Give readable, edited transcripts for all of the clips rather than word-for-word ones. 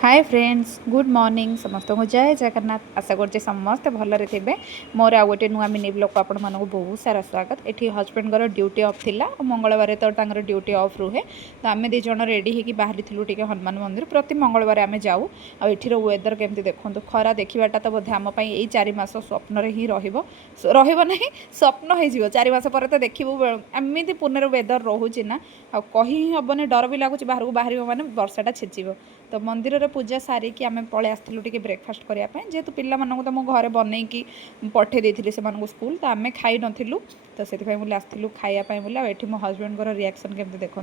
Hi friends good morning समस्त को जय जगन्नाथ आशा करते समस्ते भलरे थे मोर आ गोटे नुआ मिनी ब्लॉग को आपण मानक बहुत सारा स्वागत एठी हस्बैंड ड्यूटी ऑफ थिला मंगलवार तो ड्यूटी ऑफ रुहे तो आम दी जन रेडी होगी बाहरी टे हनुमान मंदिर प्रति मंगलवार आम जाऊ आठिर वेदर केमती देखो खरा देखाटा तो बोधे आम ये 4 मास स्वप्न ही रही स्वप्न हो 4 मास पर तो देखू एमती पुनर वेदर रोचे ना आ कही हेनी डर भी लगुच बाहर को बाहर मैंने वर्षाटा छेचब तो मंदिर पूजा सारिकी आम पलि आसलु टे ब्रेकफास्ट करने जेहेतु पिला तो मो घरे बनईकी पठे देती से स्कूल तो आम खाई नथिलु तो से आसलु खायापाई बोले ये मो हजबैंड रिएक्शन केमती देखो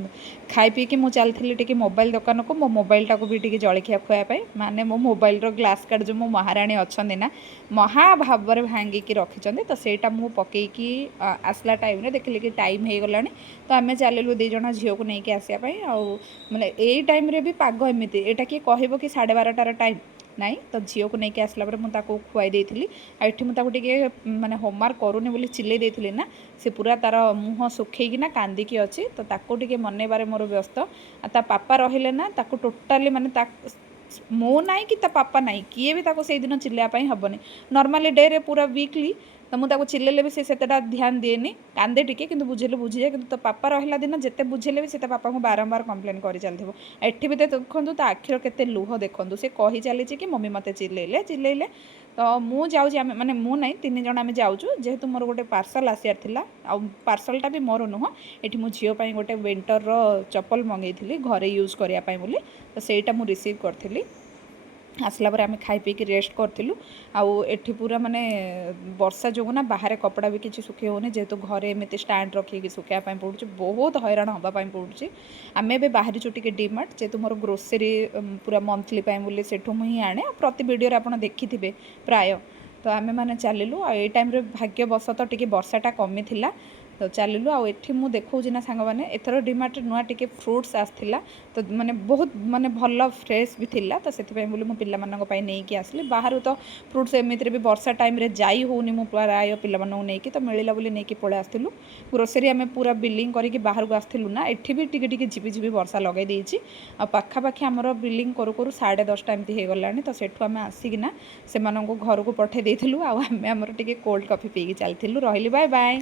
खाई पीकी मुझे चलती टे मोबाइल दुकान को मो मोबाइल टाक भी टे जलखिया खुआपाई माने मो मोबाइल ग्लास कार्ड जो मो महाराणी अच्छा ना महाभाव भांगिकी रखिंट तो सहीटा मुझे पकईकी आसला टाइम देखिली कि टाइम हो गला तो आम चलू दीज झील को लेकिन आसापी आने यही टाइम भी पाग एमती यहाँ किए कह कि 12:30 टाइम नाई तो झील को लेकिन आसला मुझे खुआई देती आठी मुझे माने होमवर्क करूनी बोली चिल्ले देती ना से पूरा तार मुँह सुखेना कांदिकी अच्छी तो ताको टिके मनइबारे मोर व्यस्त ता पापा रहिले ना ताको टोटाली माने मो ना कि पापा ना किए भी ताको से दिन चिल्लापाई हेनी नॉर्मली डे रे पूरा वीकली तो मुझे चिल्ले भी सेटा ध्यान दिएनि कांदे टिके किंतु बुझेले बुझीए कि तो पापा रहा दिन जिते बुझेले भी से पापा को बारंबार कंप्लेन कर चलती एठी भी देखो तो आखिर केते लुह देखो से कही चली कि मम्मी मते चिल्ले तो मु जाऊँ माने मु ना 3 जन आम जाऊँ जेहेतु मोर गोटे पार्सल आसार था आ पार्सलटा भी मोर नुह ये मो झील गोटे विंटर चप्पल मंगई घरे यूज करने बोली तो सहीटा मुझे रिसीव करी आसला आम खाई पीक रेस्ट करूँ आठ पूरा माने वर्षा जो ना बाहर कपड़ा भी किसी सुखे होनी जेहेतु घरे एमती स्टाण्ड रखिए सुखापी पड़ू बहुत हैरान हाँपाई पड़ू आम ए बाहरी टे डीमार्ट जेहेतु मोर ग्रोसरी पूरा मंथली बोली सेठू मुझे आने प्रति वीडियो आप देखी थे प्राय तो आम मैंने चलू आई टाइम भाग्यवशत टे वर्षाटा कमी थिला तो चलू आठी मुझे देखा ना सांग मैंने एथर डीमार्ट नुआ टे फ्रुट्स आसला तो माने बहुत माने भल फ्रेश भी थिला तो से बोली मो पाई नहीं आसली बाहर तो फ्रुट्स एमती भी वर्षा टाइम रे जाई होनी मो प्राय पिला नहीं तो मिलला बोली नहीं पलि आसलु ग्रोसरी आम पूरा बिलिंग करके बाहर को आसलु ना एठी भी टिके झिपी वर्षा लगे देछि आ पाखापाखि आमर बिलिंग करू करू 10:30 एमती हो गलानी तो सेठू आम आसिकिना से घर को पठे देथिलु आ आम आमर टिके कोल्ड कॉफी पीकी चलथिलु रहिली बाय बाय।